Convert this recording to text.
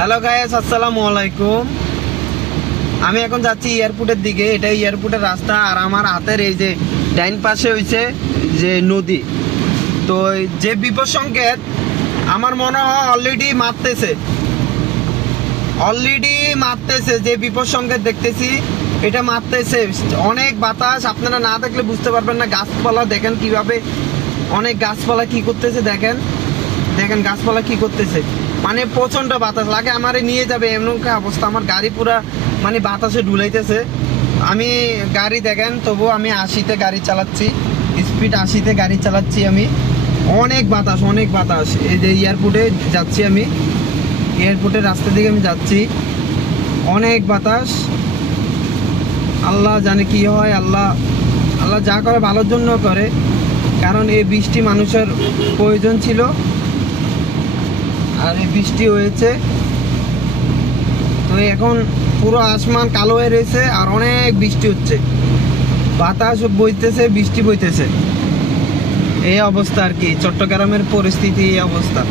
Hello guys, আসসালামু আলাইকুম। আমি এখন যাচ্ছি এয়ারপোর্টের দিকে। এটা এয়ারপোর্টের রাস্তা, আর আমার হাতের এই যে ডাইন পাশে হইছে যে নদী। তো যে বিপদ সংকেত আমার মনে হয় অলরেডি মারতেছে, যে বিপদ সংকেত দেখতেছি এটা মারতেছে। অনেক বাতাস, আপনারা না দেখলে বুঝতে পারবেন না। গাছপালা দেখেন কিভাবে, অনেক গাছপালা কি করতেছে, দেখেন গাছপালা কি করতেছে। মানে প্রচন্ড বাতাস লাগে, আমারে নিয়ে যাবে এমন অবস্থা। আমার গাড়ি পুরা মানে বাতাসে ডুলাইতেছে। আমি গাড়ি দেখেন, তবু আমি 80-তে গাড়ি চালাচ্ছি, স্পিড 80-তে গাড়ি চালাচ্ছি আমি। অনেক বাতাস। এই যে এয়ারপোর্টে যাচ্ছি আমি, এয়ারপোর্টের রাস্তা দিকে আমি যাচ্ছি। অনেক বাতাস। আল্লাহ জানে কি হয়। আল্লাহ যা করে ভালোর জন্য করে, কারণ এই বৃষ্টি মানুষের প্রয়োজন ছিল, আর এই বৃষ্টি হয়েছে। তো এখন পুরো আসমান কালো হয়ে রয়েছে, আর অনেক বৃষ্টি হচ্ছে, বাতাস বইতেছে, বৃষ্টি বইতেছে। এই অবস্থা আর কি, চট্টগ্রামের পরিস্থিতি এই অবস্থা।